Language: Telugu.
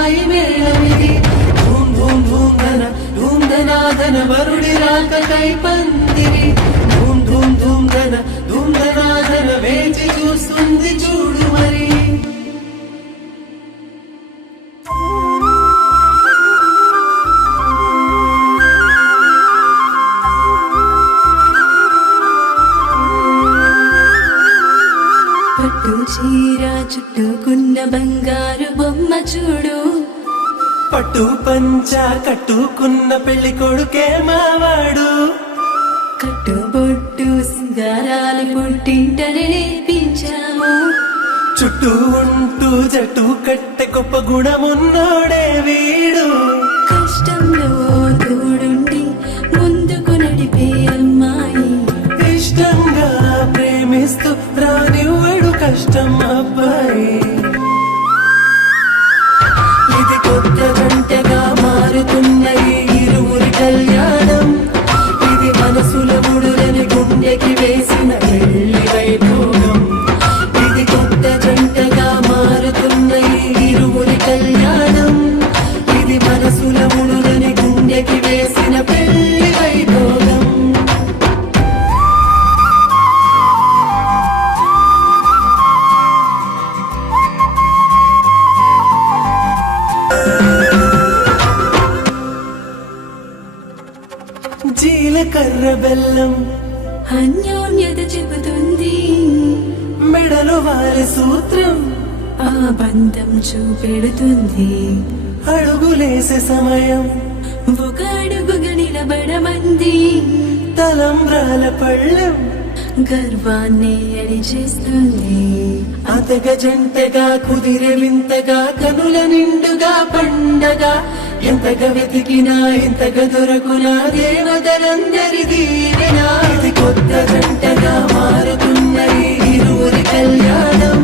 సాయి మేళమిది ధూమ్ ధూమ్ ధూమ్ ధన ధూమ్ ధనాధన వరుడి రాకకై పందిరి ధూమ్ ధూమ్ ధూమ్ ధన ధూమ్ ధనాధన వేచి చూస్తుంది చూడు మరి పట్టు చీర చుట్టుకున్న బంగారు బొమ్మ చూడు పట్టు పంచ కట్టుకున్న పెళ్లి కొడుకే మావాడు కట్టుబొట్టు సింగారాలు పుట్టింటనే నేర్పించాము చుట్టూ ఉంటూ జట్టు కట్టె గొప్ప గుణమున్నోడే వీడు కష్టంలో తోడుండి ముందుకు నడిపే అమ్మాయి ఇష్టంగా ప్రేమిస్తూ రానివ్వడు కష్టం అబ్బాయి ఇది కొత్త జంటగా మారుతున్న ఈ ఇరువురి కళ్యాణం ఇది మనసుల ముడులని గుండెకి వేసిన పెళ్లి వైభోగం ఇది కొత్త జంటగా మారుతున్న ఈ ఇరువురి కళ్యాణం ఇది మనసుల ముడులని గుండెకి వేసిన పెళ్లి వైభోగం జీలకర్ర బెల్లం అన్యోన్యత చెబుతుంది మెడలో వారి సూత్రం ఆ బంధం చూపెడుతుంది అడుగులేసే సమయం ఒక అడుగుగా నిలబడమంది తలంబ్రాల పళ్ళెం గర్వాన్ని అడిచేస్తుంది అతగ జంటగా కుదిరే వింతగా కనుల నిండుగా పండగా ఎంతగా వెతికినా ఎంతగా దొరకునా దేవతలందరిది ఇది కొత్త జంటగా మారుతున్న ఈ ఇరువురి కళ్యాణం